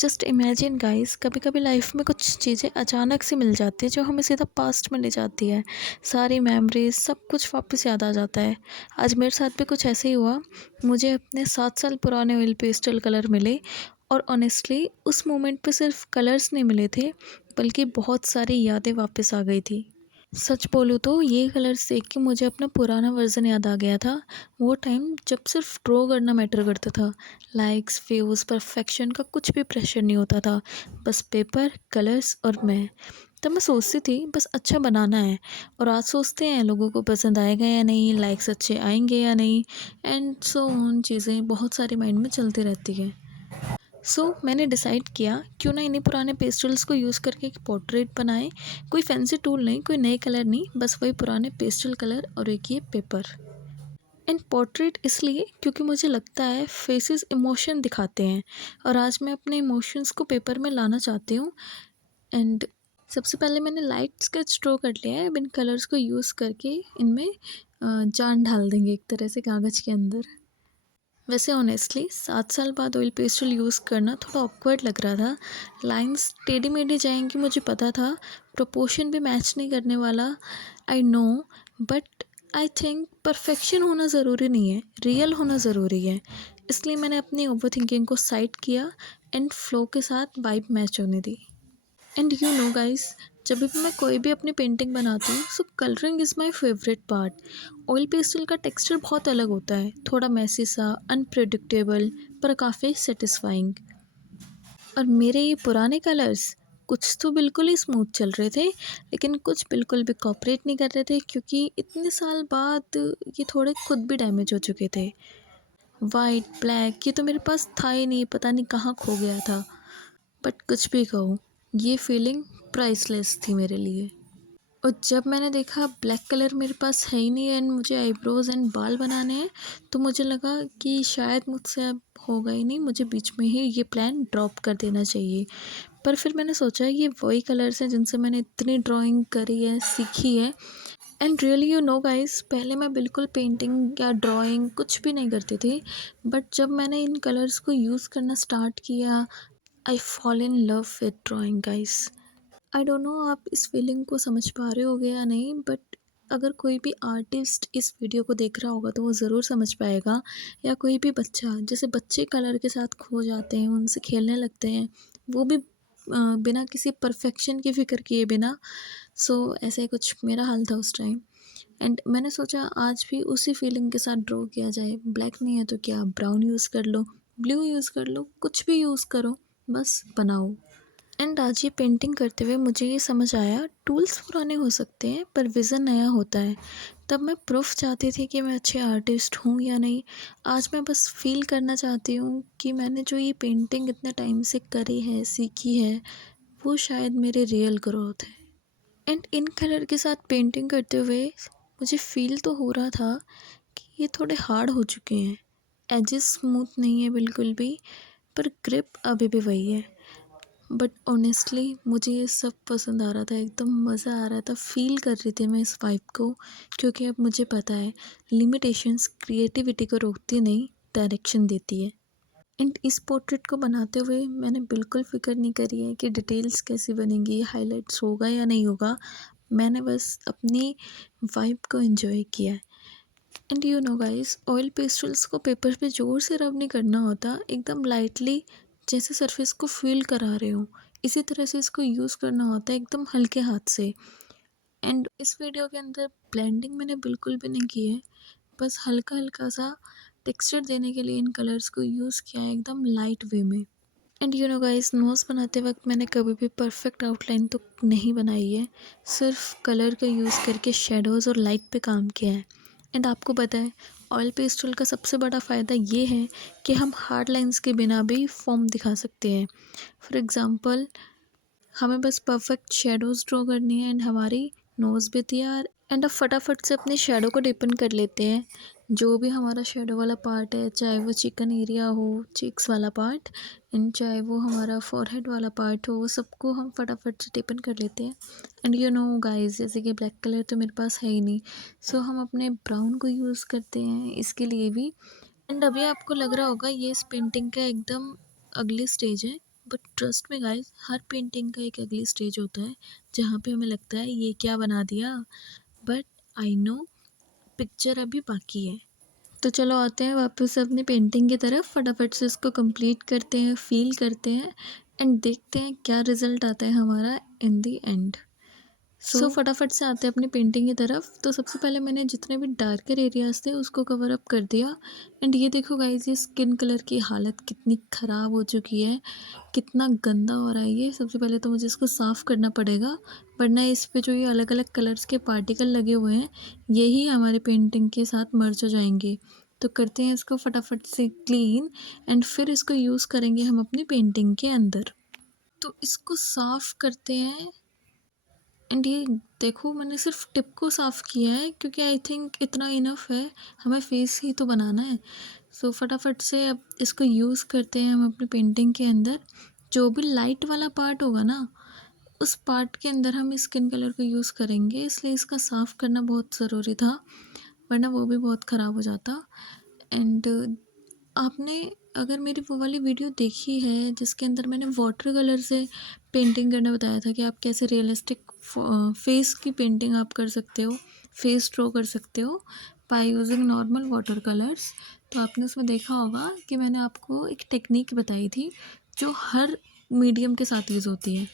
Just imagine guys, कभी कभी life में कुछ चीज़ें अचानक से मिल जाती है जो हमें सीधा पास्ट में ले जाती है। सारी मेमोरीज सब कुछ वापस याद आ जाता है। आज मेरे साथ भी कुछ ऐसे ही हुआ। मुझे अपने 7 साल पुराने ऑयल पेस्टल कलर मिले, और ऑनेस्टली उस मोमेंट पे सिर्फ कलर्स नहीं मिले थे, बल्कि बहुत सारी यादें वापस आ गई थी। सच बोलूँ तो ये कलर्स देख के मुझे अपना पुराना वर्ज़न याद आ गया था। वो टाइम जब सिर्फ ड्रॉ करना मैटर करता था। लाइक्स, व्यूज़, परफेक्शन का कुछ भी प्रेशर नहीं होता था। बस पेपर, कलर्स और मैं। तब मैं सोचती थी बस अच्छा बनाना है। और आज सोचते हैं लोगों को पसंद आएगा या नहीं, लाइक्स अच्छे आएंगे या नहीं, एंड सो ऑन चीज़ें बहुत सारी माइंड में चलती रहती हैं। मैंने डिसाइड किया क्यों ना इन्हीं पुराने पेस्टल्स को यूज़ करके एक पोर्ट्रेट बनाएं। कोई फैंसी टूल नहीं, कोई नए कलर नहीं, बस वही पुराने पेस्टल कलर और एक ये पेपर। एंड पोर्ट्रेट इसलिए क्योंकि मुझे लगता है फेसेस इमोशन दिखाते हैं, और आज मैं अपने इमोशंस को पेपर में लाना चाहती हूँ। एंड सबसे पहले मैंने लाइट स्केच ड्रॉ कर लिया है। अब इन कलर्स को यूज़ करके इनमें जान डाल देंगे एक तरह से कागज़ के अंदर। वैसे ऑनेस्टली 7 साल बाद ऑयल पेस्टल यूज़ करना थोड़ा ऑकवर्ड लग रहा था। लाइंस टेढ़ी मेढ़ी जाएंगी मुझे पता था, प्रोपोर्शन भी मैच नहीं करने वाला, I know. But I think perfection होना ज़रूरी नहीं है, रियल होना ज़रूरी है। इसलिए मैंने अपनी ओवर थिंकिंग को साइड किया एंड फ्लो के साथ वाइब मैच होने दी। एंड यू नो गाइस, जब भी मैं कोई भी अपनी पेंटिंग बनाती हूँ, so colouring is my favourite part. Oil pastel का टेक्सचर बहुत अलग होता है, थोड़ा मैसी सा, अनप्रिडिक्टेबल, पर काफ़ी सेटिस्फाइंग। और मेरे ये पुराने कलर्स कुछ तो बिल्कुल ही स्मूथ चल रहे थे, लेकिन कुछ बिल्कुल भी कॉपरेट नहीं कर रहे थे, क्योंकि इतने साल बाद ये थोड़े खुद भी डैमेज हो चुके थे। वाइट, ब्लैक, ये तो मेरे पास था ही नहीं, पता नहीं कहाँ खो गया था। बट कुछ भी कहो, ये फीलिंग प्राइसलेस थी मेरे लिए। और जब मैंने देखा ब्लैक कलर मेरे पास है ही नहीं एंड मुझे आईब्रोज़ एंड बाल बनाने हैं, तो मुझे लगा कि शायद मुझसे अब होगा ही नहीं, मुझे बीच में ही ये प्लान ड्रॉप कर देना चाहिए। पर फिर मैंने सोचा ये वही कलर्स हैं जिनसे मैंने इतनी ड्राइंग करी है, सीखी है। And really you know guys, पहले मैं बिल्कुल पेंटिंग या ड्राइंग कुछ भी नहीं करती थी। बट जब मैंने इन कलर्स को यूज़ करना स्टार्ट किया, I fall in love with drawing guys. I don't no आप इस फीलिंग को समझ पा रहे होगे या नहीं, बट अगर कोई भी आर्टिस्ट इस वीडियो को देख रहा होगा तो वो ज़रूर समझ पाएगा। या कोई भी बच्चा, जैसे बच्चे कलर के साथ खो जाते हैं, उनसे खेलने लगते हैं, वो भी बिना किसी परफेक्शन की फ़िक्र किए बिना। ऐसा ही कुछ मेरा हाल था उस टाइम। एंड मैंने सोचा आज भी उसी फीलिंग के साथ ड्रॉ किया जाए। ब्लैक नहीं है तो क्या, ब्राउन यूज़ कर लो, ब्लू यूज़ कर लो, कुछ भी यूज़ करो, बस बनाओ। एंड आज ये पेंटिंग करते हुए मुझे ये समझ आया, टूल्स पुराने हो सकते हैं पर विज़न नया होता है। तब मैं प्रूफ चाहती थी कि मैं अच्छी आर्टिस्ट हूँ या नहीं। आज मैं बस फील करना चाहती हूँ कि मैंने जो ये पेंटिंग इतने टाइम से करी है, सीखी है, वो शायद मेरे रियल ग्रोथ है। एंड इन कलर के साथ पेंटिंग करते हुए मुझे फील तो हो रहा था कि ये थोड़े हार्ड हो चुके हैं। एजेस स्मूथ नहीं है बिल्कुल भी, पर ग्रिप अभी भी वही है। बट ऑनेस्टली मुझे ये सब पसंद आ रहा था, एकदम मज़ा आ रहा था, फ़ील कर रही थी मैं इस वाइब को। क्योंकि अब मुझे पता है लिमिटेशंस क्रिएटिविटी को रोकती नहीं, डायरेक्शन देती है। एंड इस पोर्ट्रेट को बनाते हुए मैंने बिल्कुल फ़िक्र नहीं करी है कि डिटेल्स कैसी बनेंगी, हाइलाइट्स होगा या नहीं होगा। मैंने बस अपनी वाइब को एंजॉय किया है। And you know guys, oil pastels को पेपर पे ज़ोर से रब नहीं करना होता, एकदम लाइटली, जैसे सरफेस को फील करा रहे हो, इसी तरह से इसको यूज़ करना होता है, एकदम हल्के हाथ से। एंड इस वीडियो के अंदर ब्लेंडिंग मैंने बिल्कुल भी नहीं की है, बस हल्का हल्का सा टेक्सचर देने के लिए इन कलर्स को यूज़ किया है, एकदम लाइट वे में। And you know guys, nose बनाते वक्त मैंने कभी भी परफेक्ट आउटलाइन तो नहीं बनाई है, सिर्फ कलर का यूज़ करके शेडोज़ और लाइट पे काम किया है। एंड आपको पता है ऑयल पेस्टल का सबसे बड़ा फ़ायदा ये है कि हम हार्ड लाइंस के बिना भी फॉर्म दिखा सकते हैं। फॉर एग्ज़ाम्पल, हमें बस परफेक्ट शेडोज़ ड्रॉ करनी है एंड हमारी नोज़ भी तैयार। एंड अब फटाफट से अपने शेडो को डिपेंड कर लेते हैं। जो भी हमारा शेडो वाला पार्ट है, चाहे वो चिकन एरिया हो, चीक्स वाला पार्ट, एंड चाहे वो हमारा फॉरहेड वाला पार्ट हो, वो सबको हम फटाफट से डिपेंड कर लेते हैं। एंड यू नो गाइस, जैसे कि ब्लैक कलर तो मेरे पास है ही नहीं, हम अपने ब्राउन को यूज़ करते हैं इसके लिए भी। एंड अभी आपको लग रहा होगा ये इस पेंटिंग का एकदम अगली स्टेज है, बट ट्रस्ट में गाइस, हर पेंटिंग का एक अगली स्टेज होता है जहाँ पे हमें लगता है ये क्या बना दिया, बट आई नो पिक्चर अभी बाकी है। तो चलो आते हैं वापस अपनी पेंटिंग की तरफ, फटाफट से इसको कंप्लीट करते हैं, फील करते हैं एंड देखते हैं क्या रिज़ल्ट आता है हमारा इन द एंड। सो फटाफट से आते हैं अपनी पेंटिंग की तरफ। तो सबसे पहले मैंने जितने भी डार्कर एरियाज थे उसको कवर अप कर दिया। एंड ये देखो गाइस, ये स्किन कलर की हालत कितनी ख़राब हो चुकी है, कितना गंदा हो रहा है ये। सबसे पहले तो मुझे इसको साफ़ करना पड़ेगा, वरना इस पे जो ये अलग अलग कलर्स के पार्टिकल लगे हुए हैं यही हमारे पेंटिंग के साथ मर्ज हो जाएंगे। तो करते हैं इसको फटाफट से क्लीन एंड फिर इसको यूज़ करेंगे हम अपनी पेंटिंग के अंदर। तो इसको साफ़ करते हैं। एंड ये देखो, मैंने सिर्फ टिप को साफ़ किया है क्योंकि आई थिंक इतना इनफ है, हमें फेस ही तो बनाना है। सो फटाफट से अब इसको यूज़ करते हैं हम अपनी पेंटिंग के अंदर। जो भी लाइट वाला पार्ट होगा ना, उस पार्ट के अंदर हम स्किन कलर को यूज़ करेंगे, इसलिए इसका साफ़ करना बहुत ज़रूरी था, वरना वो भी बहुत ख़राब हो जाता। एंड आपने अगर मेरी वो वाली वीडियो देखी है जिसके अंदर मैंने वाटर कलर से पेंटिंग करना बताया था कि आप कैसे रियलिस्टिक फेस की पेंटिंग आप कर सकते हो, फेस ड्रॉ कर सकते हो by using normal water colours, तो आपने उसमें देखा होगा कि मैंने आपको एक टेक्निक बताई थी जो हर मीडियम के साथ यूज़ होती है।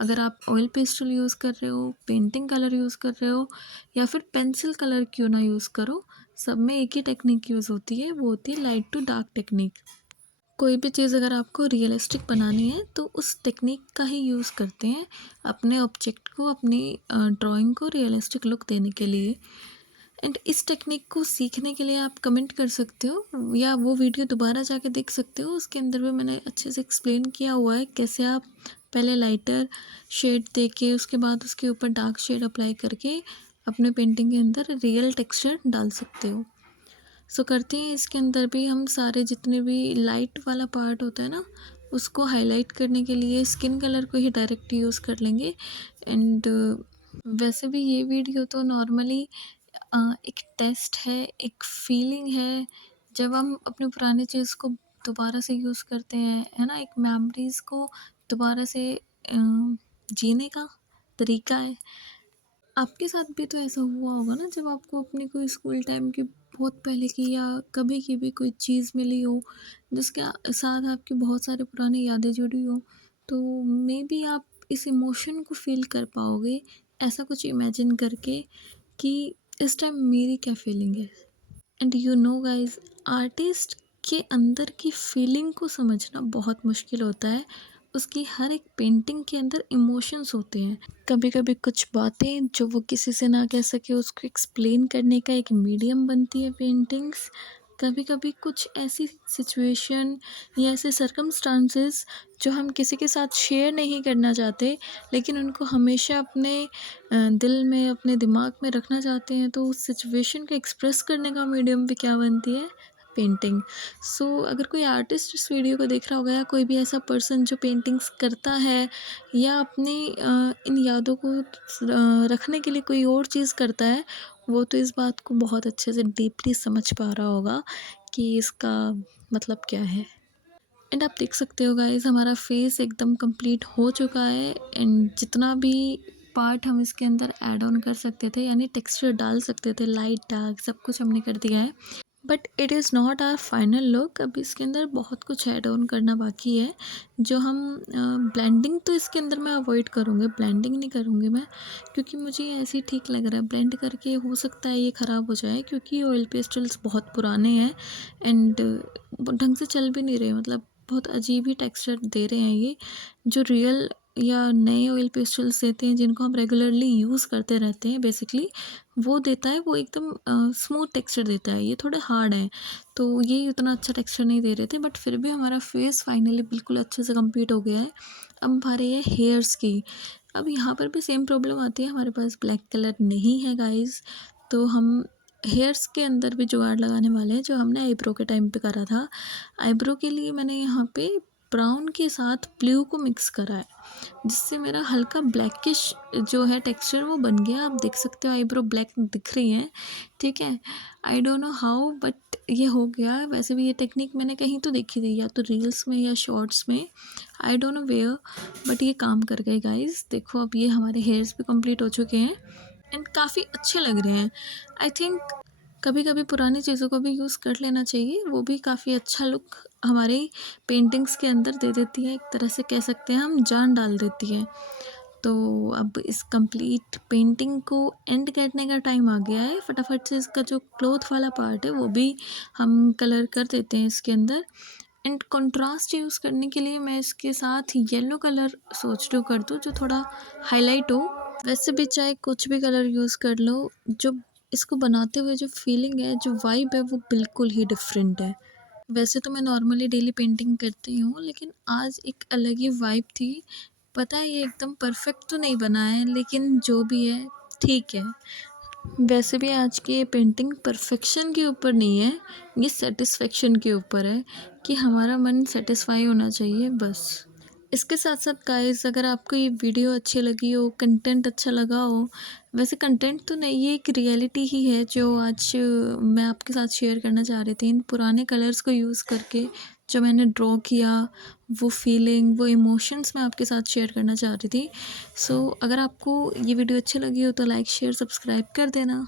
अगर आप ऑयल पेस्टल यूज़ कर रहे हो, पेंटिंग कलर यूज़ कर रहे हो, या फिर पेंसिल कलर क्यों ना यूज़ करो, सब में एक ही टेक्निक यूज़ होती है, वो होती है लाइट टू डार्क टेक्निक। कोई भी चीज़ अगर आपको रियलिस्टिक बनानी है तो उस टेक्निक का ही यूज़ करते हैं अपने ऑब्जेक्ट को, अपनी ड्राइंग को रियलिस्टिक लुक देने के लिए। एंड इस टेक्निक को सीखने के लिए आप कमेंट कर सकते हो या वो वीडियो दोबारा जाके देख सकते हो, उसके अंदर भी मैंने अच्छे से एक्सप्लेन किया हुआ है कैसे आप पहले लाइटर शेड दे के उसके बाद उसके ऊपर डार्क शेड अप्लाई करके अपने पेंटिंग के अंदर रियल टेक्सचर डाल सकते हो। सो करते हैं इसके अंदर भी हम सारे जितने भी लाइट वाला पार्ट होता है ना, उसको हाईलाइट करने के लिए स्किन कलर को ही डायरेक्ट यूज़ कर लेंगे। एंड वैसे भी ये वीडियो तो नॉर्मली एक टेस्ट है, एक फीलिंग है, जब हम अपने पुराने चीज़ को दोबारा से यूज़ करते हैं, है ना, एक मेमोरीज़ को दोबारा से जीने का तरीका है। आपके साथ भी तो ऐसा हुआ होगा ना, जब आपको अपनी कोई स्कूल टाइम की बहुत पहले की या कभी की भी कोई चीज़ मिली हो जिसके साथ आपकी बहुत सारी पुरानी यादें जुड़ी हो, तो मे बी आप इस इमोशन को फील कर पाओगे, ऐसा कुछ इमेजिन करके कि इस टाइम मेरी क्या फीलिंग है। And you know guys, artist के अंदर की फीलिंग को समझना बहुत मुश्किल होता है। उसकी हर एक पेंटिंग के अंदर इमोशंस होते हैं। कभी कभी कुछ बातें जो वो किसी से ना कह सके उसको एक्सप्लेन करने का एक मीडियम बनती है पेंटिंग्स। कभी कभी कुछ ऐसी सिचुएशन या ऐसे सर्कमस्टांसेस जो हम किसी के साथ शेयर नहीं करना चाहते, लेकिन उनको हमेशा अपने दिल में, अपने दिमाग में रखना चाहते हैं, तो उस सिचुएशन को एक्सप्रेस करने का मीडियम भी क्या बनती है, पेंटिंग। सो अगर कोई आर्टिस्ट इस वीडियो को देख रहा होगा या कोई भी ऐसा पर्सन जो पेंटिंग्स करता है या अपनी इन यादों को रखने के लिए कोई और चीज़ करता है, वो तो इस बात को बहुत अच्छे से डीपली समझ पा रहा होगा कि इसका मतलब क्या है। एंड आप देख सकते हो गाइस, हमारा फेस एकदम कंप्लीट हो चुका है। एंड जितना भी पार्ट हम इसके अंदर ऐड ऑन कर सकते थे, यानी टेक्सचर डाल सकते थे, लाइट डार्क सब कुछ हमने कर दिया है। But it is not our final look, अभी इसके अंदर बहुत कुछ ऐड ऑन करना बाकी है, जो हम ब्लेंडिंग तो इसके अंदर मैं अवॉइड करूँगी, ब्लेंडिंग नहीं करूँगी मैं, क्योंकि मुझे ऐसे ही ठीक लग रहा है। ब्लेंड करके हो सकता है ये ख़राब हो जाए, क्योंकि ऑयल पेस्टल्स बहुत पुराने हैं एंड ढंग से चल भी नहीं रहे, मतलब बहुत अजीब ही टेक्सचर दे रहे हैं ये। जो रियल या नए ऑयल पेस्टल्स देते हैं जिनको हम रेगुलरली यूज़ करते रहते हैं बेसिकली, वो देता है, वो एकदम स्मूथ टेक्सचर देता है, ये थोड़े हार्ड हैं, तो ये उतना अच्छा टेक्सचर नहीं दे रहे थे। बट फिर भी हमारा फेस फाइनली बिल्कुल अच्छे से कंप्लीट हो गया है। अब बारी है हेयर्स की। अब यहाँ पर भी सेम प्रॉब्लम आती है, हमारे पास ब्लैक कलर नहीं है गाइस, तो हम हेयर्स के अंदर भी जुगाड़ लगाने वाले हैं, जो हमने आईब्रो के टाइम पे करा था। आईब्रो के लिए मैंने यहाँ पे ब्राउन के साथ ब्लू को मिक्स करा है, जिससे मेरा हल्का ब्लैकिश जो है टेक्सचर वो बन गया। आप देख सकते हो आईब्रो ब्लैक दिख रही है, ठीक है। आई डोंट नो हाउ बट ये हो गया। वैसे भी ये टेक्निक मैंने कहीं तो देखी थी, या तो रील्स में या शॉर्ट्स में, I don't know where, but ये काम कर गए गाइस। देखो अब ये हमारे हेयर्स भी कंप्लीट हो चुके हैं एंड काफ़ी अच्छे लग रहे हैं। आई थिंक कभी कभी पुरानी चीज़ों को भी यूज़ कर लेना चाहिए, वो भी काफ़ी अच्छा लुक हमारे पेंटिंग्स के अंदर दे देती है, एक तरह से कह सकते हैं हम जान डाल देती है। तो अब इस कंप्लीट पेंटिंग को एंड करने का टाइम आ गया है। फटाफट से इसका जो क्लॉथ वाला पार्ट है वो भी हम कलर कर देते हैं इसके अंदर। एंड कंट्रास्ट यूज़ करने के लिए मैं इसके साथ येलो कलर सोच रही हूँ कर दूँ, जो थोड़ा हाईलाइट हो। वैसे भी चाहे कुछ भी कलर यूज़ कर लो, जो इसको बनाते हुए जो फीलिंग है, जो वाइब है, वो बिल्कुल ही डिफरेंट है। वैसे तो मैं नॉर्मली डेली पेंटिंग करती हूँ, लेकिन आज एक अलग ही वाइब थी। पता है ये एकदम परफेक्ट तो नहीं बना है, लेकिन जो भी है ठीक है। वैसे भी आज की ये पेंटिंग परफेक्शन के ऊपर नहीं है, ये सेटिस्फेक्शन के ऊपर है कि हमारा मन सेटिस्फाई होना चाहिए बस। इसके साथ साथ गाइस, अगर आपको ये वीडियो अच्छी लगी हो, कंटेंट अच्छा लगा हो, वैसे कंटेंट तो नहीं, ये एक रियलिटी ही है जो आज मैं आपके साथ शेयर करना चाह रही थी। इन पुराने कलर्स को यूज़ करके जो मैंने ड्रॉ किया, वो फीलिंग, वो इमोशंस मैं आपके साथ शेयर करना चाह रही थी। सो अगर आपको ये वीडियो अच्छी लगी हो तो लाइक शेयर सब्सक्राइब कर देना।